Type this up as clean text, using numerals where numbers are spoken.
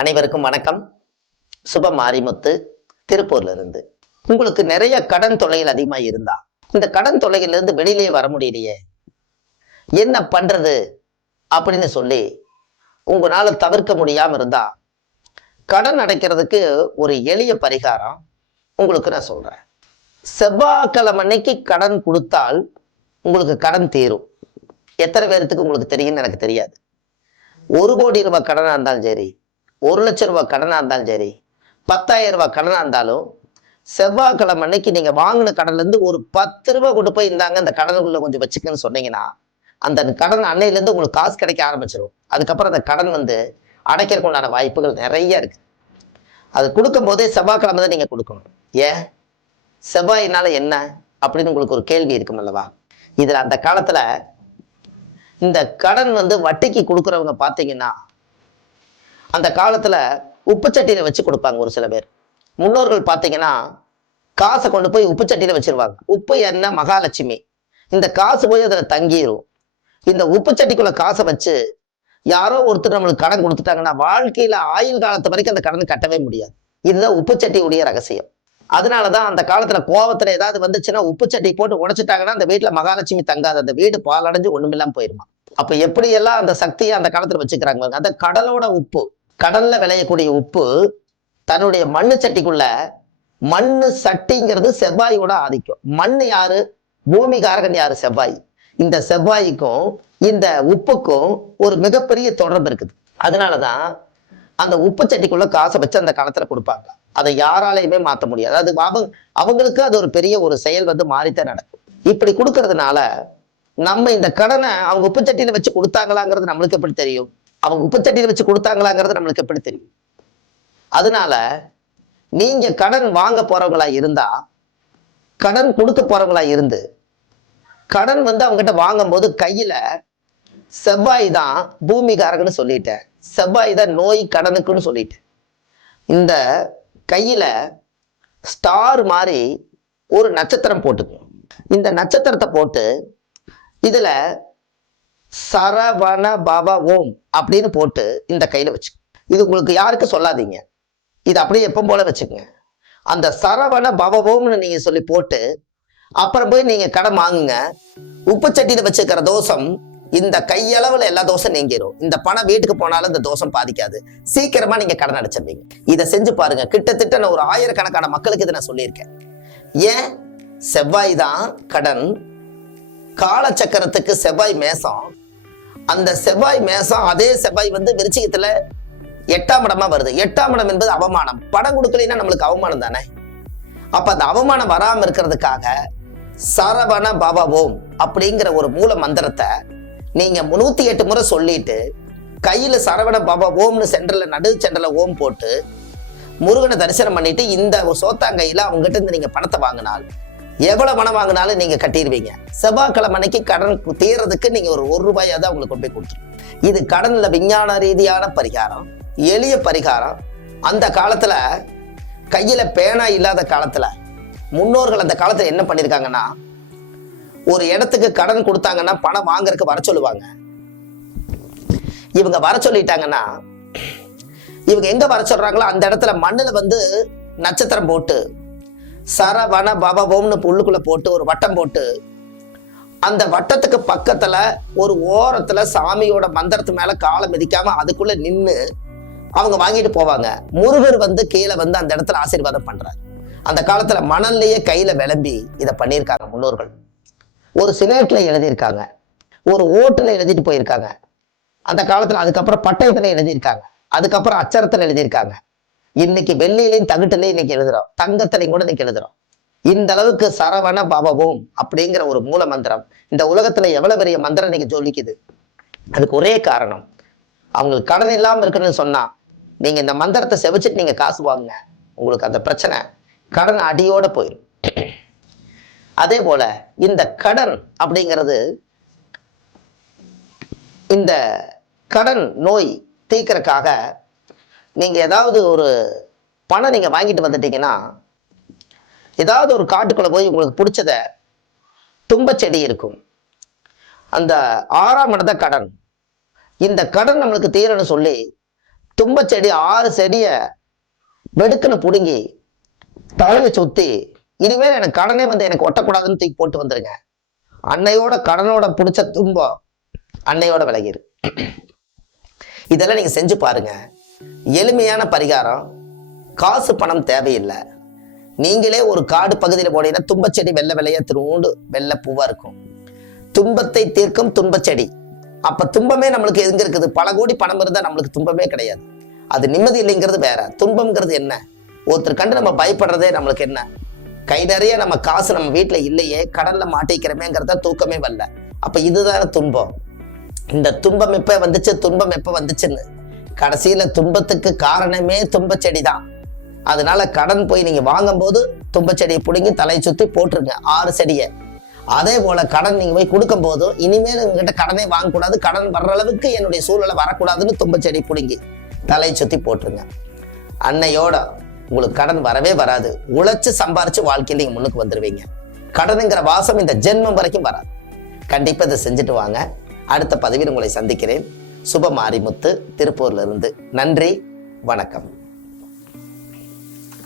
அனைவருக்கும் வணக்கம். சுப மாரிமுத்து, திருப்பூர்ல இருந்து. உங்களுக்கு நிறைய கடன் தொல்லைகள் அதிகமா இருந்தா இந்த கடன் தொல்லைகள்ல இருந்து வெளியிலே வர முடியலையே, என்ன பண்றது அப்படின்னு சொல்லி உங்களால தவிர்க்க முடியாம இருந்தா, கடன் அடைக்கிறதுக்கு ஒரு எளிய பரிகாரம் உங்களுக்கு நான் சொல்றேன். செவ்வாய்க்கிழமை அன்னைக்கு கடன் கொடுத்தால் உங்களுக்கு கடன் தீரும். எத்தனை பேருக்கு உங்களுக்கு தெரியும்னு எனக்கு தெரியாது. 1,00,00,000 கடனா இருந்தாலும் சரி, 1,00,000 கடனா இருந்தாலும் சரி, 10,000 கடனா இருந்தாலும், செவ்வாய்க்கிழமை அன்னைக்கு நீங்க வாங்கின கடன்ல இருந்து ஒரு 10 ரூபாய் கொண்டு போய் இருந்தாங்க அந்த கடனுக்குள்ள கொஞ்சம் வச்சுக்கன்னு சொன்னீங்கன்னா, அந்த கடன் அன்னையில இருந்து உங்களுக்கு காசு கிடைக்க ஆரம்பிச்சிடும். அதுக்கப்புறம் அந்த கடன் அடைக்கிறதுக்கு உண்டான வாய்ப்புகள் நிறைய இருக்கு. அது கொடுக்கும் போதே செவ்வாய்க்கிழமை தான் நீங்க கொடுக்கணும். ஏன் செவ்வாயினால என்ன அப்படின்னு உங்களுக்கு ஒரு கேள்வி இருக்கும் அல்லவா? இதுல அந்த காலத்துல இந்த கடன் வட்டிக்கு கொடுக்குறவங்க பாத்தீங்கன்னா, அந்த காலத்துல உப்பு சட்டியில வச்சு கொடுப்பாங்க. ஒரு சில பேர் முன்னோர்கள் பாத்தீங்கன்னா காசை கொண்டு போய் உப்பு சட்டியில வச்சிருவாங்க. உப்பு என்ன மகாலட்சுமி, இந்த காசு போய் அதுல தங்கிரும். இந்த உப்பு சட்டிக்குள்ள காசை வச்சு யாரோ ஒருத்தர் நம்மளுக்கு கடன் கொடுத்துட்டாங்கன்னா வாழ்க்கையில ஆயுள் காலத்து வரைக்கும் அந்த கடன் கட்டவே முடியாது. இதுதான் உப்பு சட்டியுடைய ரகசியம். அதனாலதான் அந்த காலத்துல கோபத்துல ஏதாவது வந்துச்சுன்னா உப்பு சட்டி போட்டு உடைச்சிட்டாங்கன்னா அந்த வீட்டுல மகாலட்சுமி தங்காது, அந்த வீடு பாலடைஞ்சு ஒண்ணுமில்லாம போயிருமா. அப்ப எப்படி எல்லாம் அந்த சக்தியை அந்த காலத்துல வச்சுக்கிறாங்க. அந்த கடலோட உப்பு, கடல்ல விளையக்கூடிய உப்பு தன்னுடைய மண்ணு சட்டிக்குள்ள, மண்ணு சட்டிங்கிறது செவ்வாயோட ஆதிக்கம். மண் யாரு? பூமிகாரகன் யாரு? செவ்வாய். இந்த செவ்வாய்க்கும் இந்த உப்புக்கும் ஒரு மிகப்பெரிய தொடர்பு இருக்குது. அதனாலதான் அந்த உப்பு சட்டிக்குள்ள காசை வச்சு அந்த காலத்துல கொடுப்பாங்க. அதை யாராலையுமே மாற்ற முடியாது. அது அவங்களுக்கு அது ஒரு பெரிய ஒரு செயல் மாறித்தான் நடக்கும். இப்படி கொடுக்கறதுனால நம்ம இந்த கடனை அவங்க உப்பு சட்டியில வச்சு கொடுத்தாங்களாங்கிறது நம்மளுக்கு எப்படி தெரியும்? அவங்க உப்பு சட்டியில வச்சு கொடுத்தாங்களாங்கிறது நம்மளுக்கு எப்படி தெரியும்? அதனால நீங்க கடன் வாங்க போறவங்களா இருந்தா, கடன் கொடுக்க போறவங்களா இருந்து, கடன் அவங்ககிட்ட வாங்கும் போது கையில செவ்வாய் தான் பூமிகாரகன்னு சொல்லிட்டேன், செவ்வாய் தான் நோய் கடனுக்குன்னு சொல்லிட்டேன். இந்த கையில ஸ்டார் மாதிரி ஒரு நட்சத்திரம் போட்டுக்கணும். இந்த நட்சத்திரத்தை போட்டு இதுல சரவண பவ ஓம் அப்படின்னு போட்டு இந்த கையில வச்சு, இது உங்களுக்கு யாருக்கு சொல்லாதீங்க, இது அப்படியே எப்பவும் போல வச்சுக்கோங்க. அந்த சரவண பவ ஓம்னு நீங்க சொல்லி போட்டு அப்புறம் போய் நீங்க கடன் வாங்குங்க. உப்பு சட்டியில வச்சுக்கிற தோஷம் இந்த கையளவுல எல்லா தோஷம் நீங்கிரும். இந்த பணம் வீட்டுக்கு போனாலும் இந்த தோஷம் பாதிக்காது. சீக்கிரமா நீங்க கடன் அடைச்சிருவீங்க. இதை செஞ்சு பாருங்க. கிட்டத்தட்ட நான் ஒரு 1000கணக்கான மக்களுக்கு இதை நான் சொல்லியிருக்கேன். ஏன்? செவ்வாய் தான் கடன், காலச்சக்கரத்துக்கு செவ்வாய் மேசம். அந்த செவ்வாய் மேசம், அதே செவ்வாய் விருச்சிகத்துல 8ஆம் இடமா வருது. 8ஆம் இடம் என்பது அவமானம். பணம் கொடுக்கலைன்னா நம்மளுக்கு அவமானம் தானே. அப்ப அந்த அவமானம் வராம இருக்கிறதுக்காக சரவண பவ ஓம் அப்படிங்கிற ஒரு மூல மந்திரத்தை நீங்க 108 முறை சொல்லிட்டு கையில சரவண பவ ஓம்னு சென்டர்ல, நடு சென்டர்ல ஓம் போட்டு முருகனை தரிசனம் பண்ணிட்டு இந்த சோத்தாங்கையில அவங்ககிட்ட இருந்து நீங்க பணத்தை வாங்கினால், எவ்வளவு பணம் வாங்கினாலும் நீங்க கட்டிடுவீங்க. செவ்வாய்க்கிழமை அன்னைக்கு கடன் தீர்றதுக்கு நீங்க ஒரு ரூபாயாவது அவங்களுக்கு கொண்டு போய் கொடுத்துரும். இது கடன்ல விஞ்ஞான ரீதியான பரிகாரம், எளிய பரிகாரம். அந்த காலத்துல கையில பேனா இல்லாத காலத்துல முன்னோர்கள் அந்த காலத்துல என்ன பண்ணிருக்காங்கன்னா, ஒரு இடத்துக்கு கடன் கொடுத்தாங்கன்னா பணம் வாங்குறதுக்கு வர சொல்லுவாங்க. இவங்க வர சொல்லிட்டாங்கன்னா, இவங்க எங்க வர சொல்றாங்களோ அந்த இடத்துல மண்ணுல நட்சத்திரம் போட்டு சரவண பவம்னு உள்ளுக்குள்ள போட்டு ஒரு வட்டம் போட்டு, அந்த வட்டத்துக்கு பக்கத்துல ஒரு ஓரத்துல சாமியோட மந்திரத்து மேல காலை மிதிக்காம அதுக்குள்ள நின்று அவங்க வாங்கிட்டு போவாங்க. முருகர் கீழே அந்த இடத்துல ஆசீர்வாதம் பண்றாரு. அந்த காலத்துல மணல்லையே கையில விளம்பி இதை பண்ணியிருக்காங்க முன்னோர்கள். ஒரு சிலேட்ல எழுதியிருக்காங்க, ஒரு ஓட்டுல எழுதிட்டு போயிருக்காங்க அந்த காலத்துல. அதுக்கப்புறம் பட்டயத்துல எழுதியிருக்காங்க, அதுக்கப்புறம் அச்சரத்துல எழுதியிருக்காங்க. இன்னைக்கு வெள்ளியிலையும் தகுட்டுலையும் இன்னைக்கு எழுதுறோம், தங்கத்திலையும் கூட இன்னைக்கு எழுதுறோம். இந்த அளவுக்கு சரவண பவவோம் அப்படிங்கிற ஒரு மூல மந்திரம் இந்த உலகத்துல எவ்வளவு பெரிய மந்திரம் இன்னைக்கு ஜொலிக்குது. அதுக்கு ஒரே காரணம், அவங்களுக்கு கடன் இல்லாம இருக்குன்னு சொன்னா நீங்க இந்த மந்திரத்தை செவிச்சிட்டு நீங்க காசு வாங்குங்க, உங்களுக்கு அந்த பிரச்சனை கடன் அடியோட போயிடும். அதே போல இந்த கடன் அப்படிங்கிறது, இந்த கடன் நோய் தீர்க்கறதுக்காக நீங்க ஏதாவது ஒரு பணம் நீங்க வாங்கிட்டு வந்துட்டீங்கன்னா, ஏதாவது ஒரு காட்டுக்குள்ள போய் உங்களுக்கு பிடிச்சத, தும்பச்செடி இருக்கும், அந்த 6ஆம் இடத்த கடன், இந்த கடன் நம்மளுக்கு தீரன்னு சொல்லி தும்ப செடி 6 செடிய வெடுக்குன்னு புடுங்கி தலையை சுத்தி, இனிமேல் எனக்கு கடனே வந்து எனக்கு ஒட்டக்கூடாதுன்னு தூக்கி போட்டு வந்துருங்க. அன்னையோட கடனோட பிடிச்ச துன்பம் அன்னையோட விலகிரு. இதெல்லாம் நீங்க செஞ்சு பாருங்க. எளிமையான பரிகாரம், காசு பணம் தேவையில்லை. நீங்களே ஒரு காடு பகுதியில் போனீங்கன்னா தும்பச்செடி வெள்ளை வெள்ளையா திருண்டு வெள்ளை பூவா இருக்கும். துன்பத்தை தீர்க்கும் துன்பச்செடி. அப்ப துன்பமே நம்மளுக்கு எங்க இருக்குது? பல கோடி பணம் இருந்தா நம்மளுக்கு துன்பமே கிடையாது. அது நிம்மதி இல்லைங்கிறது வேற. துன்பம்ங்கிறது என்ன? ஒருத்தர் கண்டு நம்ம பயப்படுறதே நம்மளுக்கு என்ன? கை நிறைய நம்ம காசு நம்ம வீட்டுல இல்லையே, கடல்ல மாட்டிக்கிறமேங்கிறத தூக்கமே வரல. அப்ப இதுதான் துன்பம். இந்த துன்பம் எப்ப வந்துச்சு, துன்பம் எப்ப வந்துச்சுன்னு கடைசியில துன்பத்துக்கு காரணமே துன்பச்செடி தான். அதனால கடன் போய் நீங்க வாங்கும் போது துன்பச்செடியை பிடுங்கி தலையை சுத்தி போட்டுருங்க 6 செடியை. அதே போல கடன் நீங்க போய் கொடுக்கும் போதும் இனிமேல் உங்ககிட்ட கடனே வாங்கக்கூடாது, கடன் வர்ற அளவுக்கு என்னுடைய சூழ்நிலை வரக்கூடாதுன்னு துன்பச்செடி பிடுங்கி தலையை சுத்தி போட்டுருங்க. அன்னையோட உங்களுக்கு கடன் வரவே வராது. உழைச்சு சம்பாரிச்சு வாழ்க்கையில் நீங்க முன்னுக்கு வந்துருவீங்க. கடனுங்கிற வாசம் இந்த ஜென்மம் வரைக்கும் வராது. கண்டிப்பா இதை செஞ்சுட்டு வாங்க. அடுத்த பதிவில் உங்களை சந்திக்கிறேன். சுப மாரிமுத்து, திருப்பூர்ல இருந்து. நன்றி, வணக்கம்.